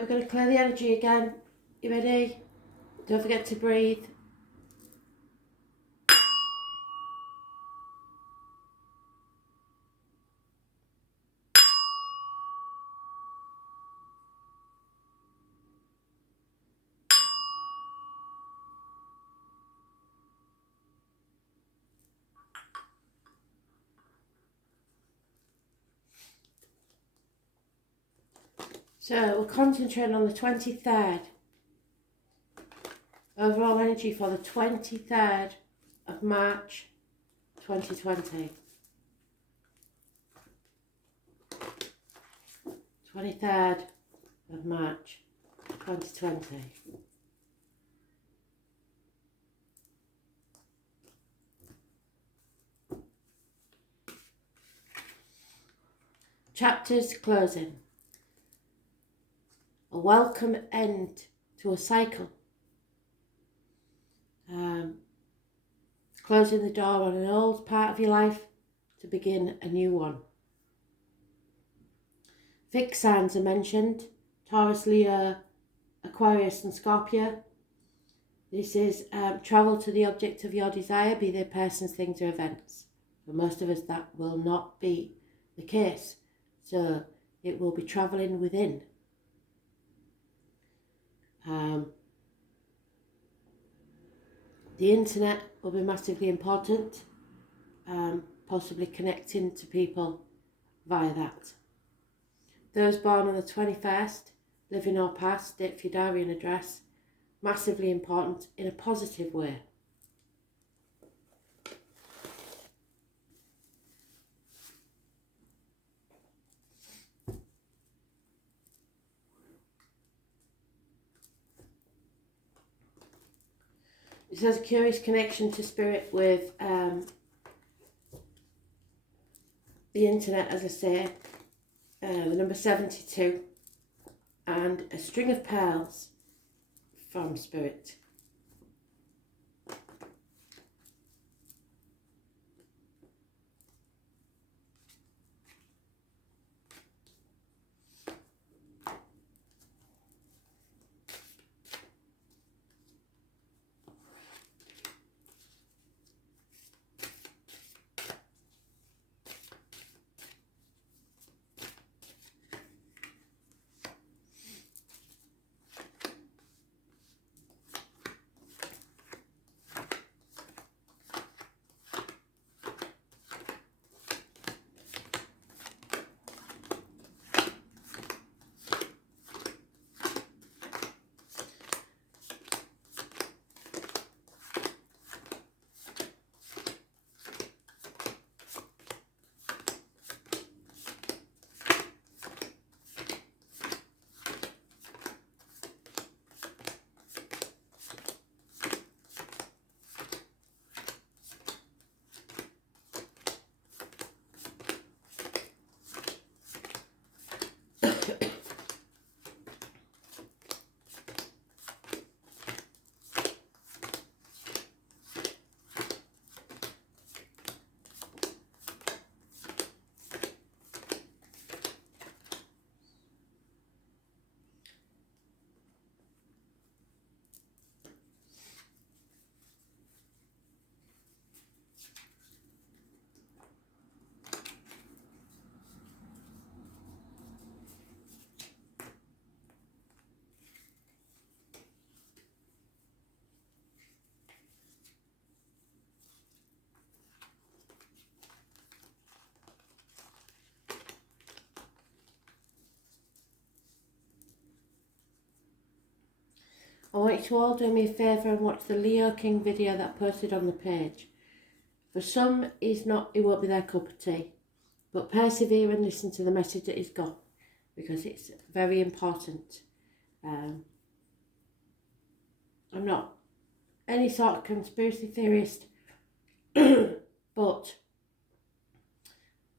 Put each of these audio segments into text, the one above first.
Right, we're going to clear the energy again. You ready? Don't forget to breathe. So we're concentrating on the 23rd. Overall energy for the 23rd of March 2020. 23rd of March 2020. Chapters closing. A welcome end to a cycle. Closing the door on an old part of your life to begin a new one. Fixed signs are mentioned. Taurus, Leo, Aquarius and Scorpio. This is travel to the object of your desire, be they persons, things or events. For most of us that will not be the case. So it will be travelling within. The internet will be massively important, possibly connecting to people via that. Those born on the 21st, living or past, date for your diary and address, massively important in a positive way. It says a curious connection to spirit with the internet, as I say, the number 72, and a string of pearls from spirit. I want you to all do me a favour and watch the Leo King video that I posted on the page. For some, it won't be their cup of tea, but persevere and listen to the message that he's got, because it's very important. I'm not any sort of conspiracy theorist, but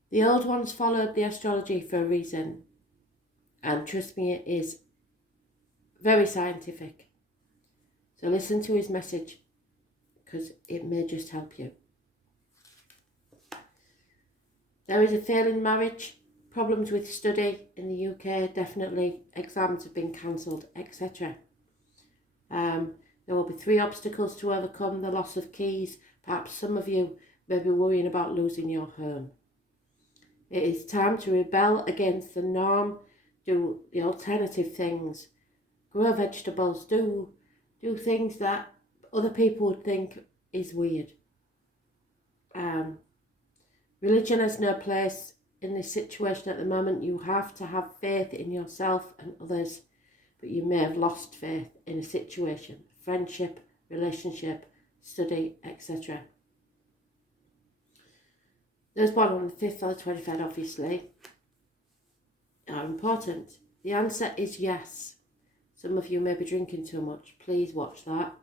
the old ones followed the astrology for a reason, and trust me, it is very scientific. So listen to his message, because it may just help you. There is a failing marriage problems with study in the UK, definitely exams have been cancelled, etc. There will be 3 obstacles to overcome: the loss of keys. Perhaps some of you may be worrying about losing your home. It is time to rebel against the norm, do the alternative things, grow vegetables, do things that other people would think is weird. Religion has no place in this situation at the moment. You have to have faith in yourself and others, but you may have lost faith in a situation, friendship, relationship, study, etc. Those born on the 5th or the 23rd, obviously, are important. The answer is yes. Some of you may be drinking too much. Please watch that.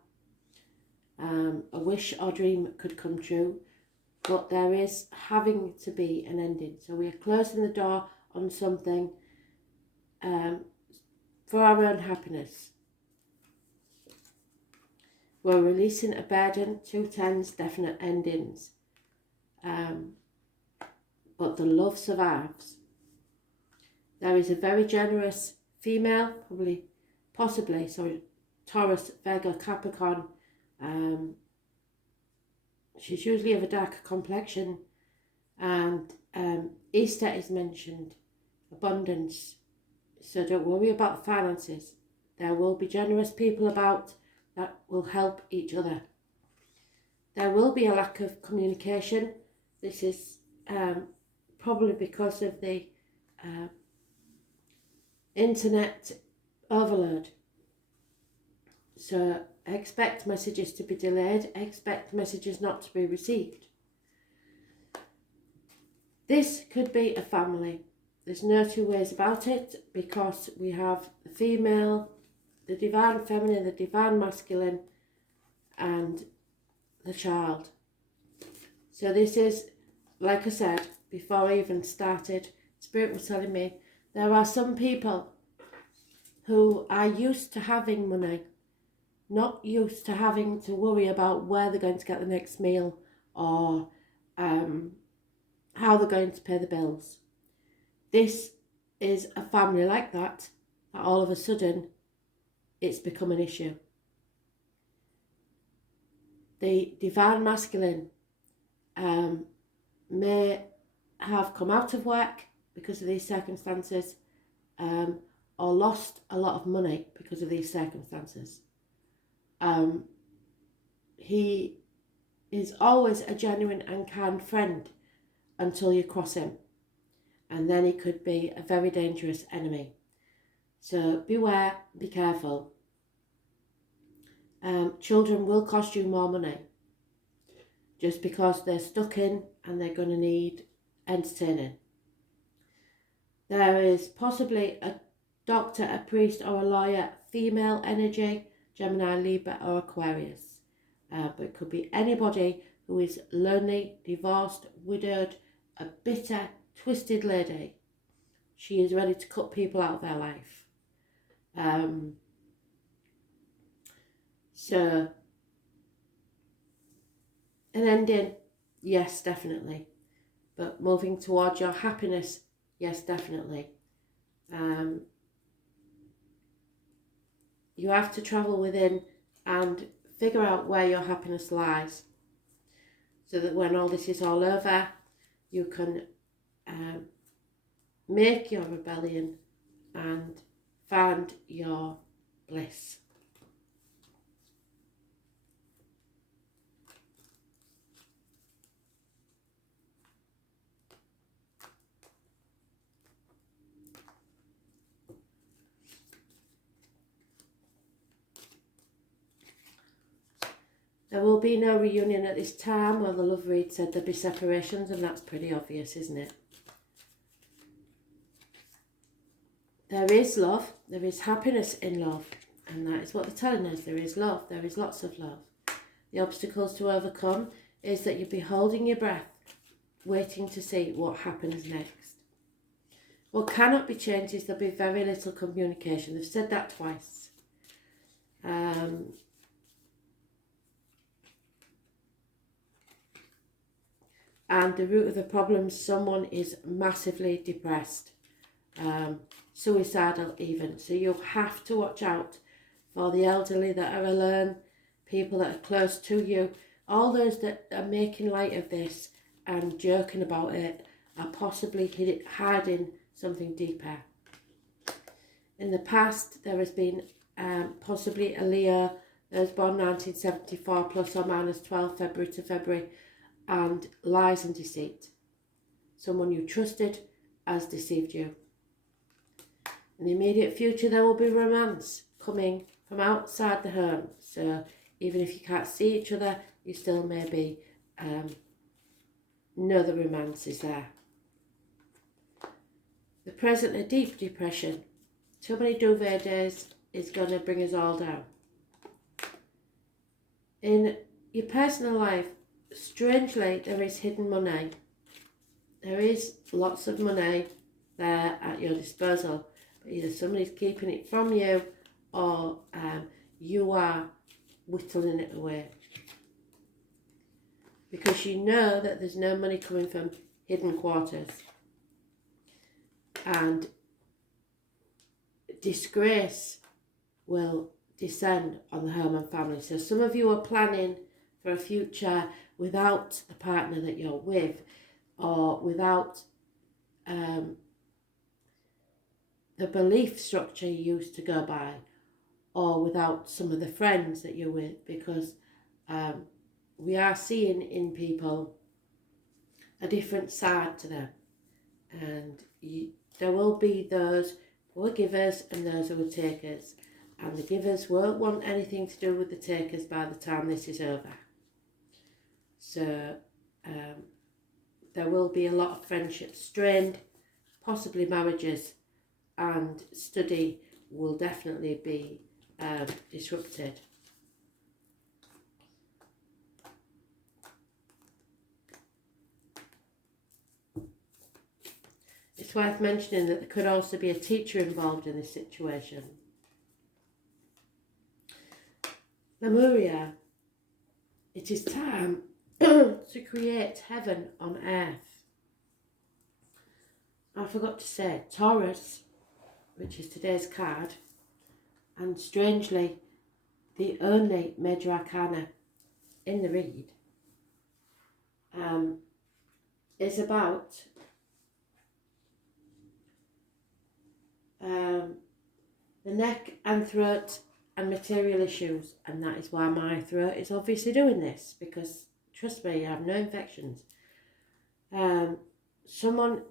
A wish or dream could come true, but there is having to be an ending. So we are closing the door on something for our own happiness. We're releasing a burden, 2 tens, definite endings. But the love survives. There is a very generous female, possibly, Taurus, Virgo, Capricorn. She's usually of a darker complexion, and Easter is mentioned, abundance. So don't worry about the finances. There will be generous people about that will help each other. There will be a lack of communication. This is probably because of the internet overload. So expect messages to be delayed, expect messages not to be received. This could be a family. There's no 2 ways about it, because we have the female, the divine feminine, the divine masculine, and the child. So this is, like I said, before I even started, Spirit was telling me there are some people who are used to having money, not used to having to worry about where they're going to get the next meal, or how they're going to pay the bills. This is a family like that all of a sudden it's become an issue. The divine masculine may have come out of work because of these circumstances, or lost a lot of money because of these circumstances. He is always a genuine and kind friend until you cross him, and then he could be a very dangerous enemy. So beware, be careful. Children will cost you more money just because they're stuck in and they're going to need entertaining. There is possibly a doctor, a priest or a lawyer, female energy, Gemini, Libra or Aquarius. But it could be anybody who is lonely, divorced, widowed, a bitter, twisted lady. She is ready to cut people out of their life. So, an ending, yes, definitely. But moving towards your happiness, yes, definitely. You have to travel within and figure out where your happiness lies, so that when all this is all over, you can make your rebellion and find your bliss. There will be no reunion at this time. Well, the love read said there'll be separations, and that's pretty obvious, isn't it? There is love, there is happiness in love, and that is what they're telling us. There is love, there is lots of love. The obstacles to overcome is that you'll be holding your breath, waiting to see what happens next. What cannot be changed is there'll be very little communication. They've said that twice. And the root of the problem, someone is massively depressed, suicidal even. So you have to watch out for the elderly that are alone, people that are close to you. All those that are making light of this and joking about it are possibly hiding something deeper. In the past, there has been possibly a Leo that was born 1974 plus or minus 12 February to February, and lies and deceit. Someone you trusted has deceived you. In the immediate future, there will be romance coming from outside the home. So even if you can't see each other, you still maybe know the romance is there. The present, a deep depression. Too many duvet days is going to bring us all down. In your personal life, strangely, there is hidden money. There is lots of money there at your disposal, but either somebody's keeping it from you or you are whittling it away. Because you know that there's no money coming from hidden quarters. And disgrace will descend on the home and family. So some of you are planning for a future without the partner that you're with, or without the belief structure you used to go by, or without some of the friends that you're with, because we are seeing in people a different side to them. And there will be those who are givers and those who are takers. And the givers won't want anything to do with the takers by the time this is over. So there will be a lot of friendships strained, possibly marriages, and study will definitely be disrupted. It's worth mentioning that there could also be a teacher involved in this situation. Lemuria, it is time to create heaven on earth. I forgot to say, Taurus, which is today's card, and strangely, the only major arcana in the read, is about the neck and throat and material issues, and that is why my throat is obviously doing this, because trust me, I have no infections. Someone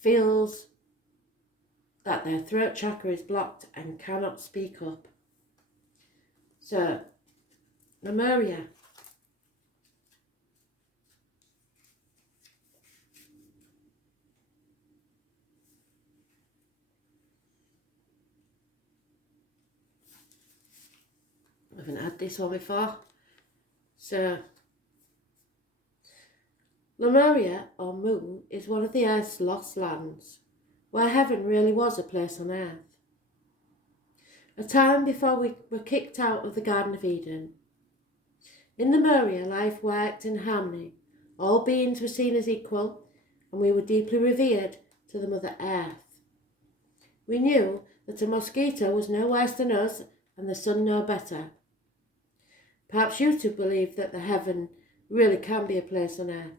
feels that their throat chakra is blocked and cannot speak up. So, Lemuria. I haven't had this one before. So, Lemuria, or Mu, is one of the Earth's lost lands, where heaven really was a place on Earth. A time before we were kicked out of the Garden of Eden. In Lemuria, life worked in harmony. All beings were seen as equal, and we were deeply revered to the Mother Earth. We knew that a mosquito was no worse than us, and the sun no better. Perhaps you too believe that the heaven really can be a place on earth.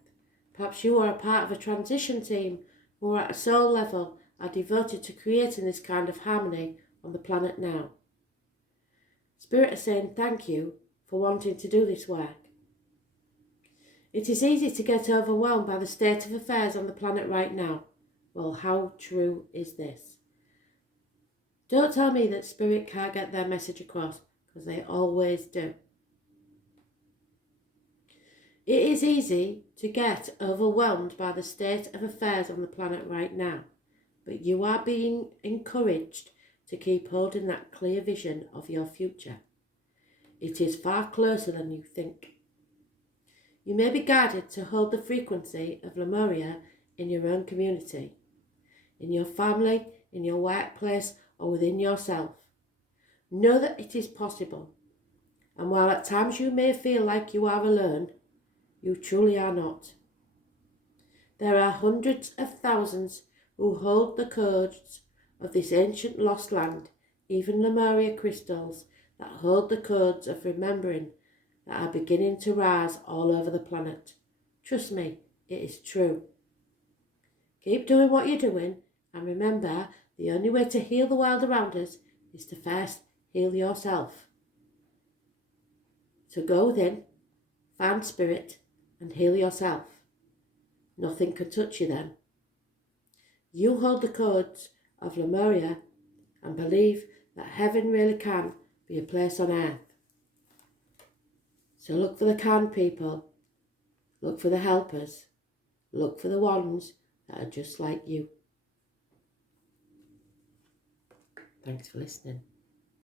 Perhaps you are a part of a transition team who at a soul level are devoted to creating this kind of harmony on the planet now. Spirit is saying thank you for wanting to do this work. It is easy to get overwhelmed by the state of affairs on the planet right now. Well, how true is this? Don't tell me that Spirit can't get their message across, because they always do. It is easy to get overwhelmed by the state of affairs on the planet right now, but you are being encouraged to keep holding that clear vision of your future. It is far closer than you think. You may be guided to hold the frequency of Lemuria in your own community, in your family, in your workplace, or within yourself. Know that it is possible, and while at times you may feel like you are alone, you truly are not. There are hundreds of thousands who hold the codes of this ancient lost land, even Lemuria crystals that hold the codes of remembering that are beginning to rise all over the planet. Trust me, it is true. Keep doing what you're doing, and remember, the only way to heal the world around us is to first heal yourself. So go within, find spirit, and heal yourself. Nothing can touch you then. You hold the codes of Lemuria and believe that heaven really can be a place on earth. So look for the kind people, look for the helpers, look for the ones that are just like you. Thanks for listening.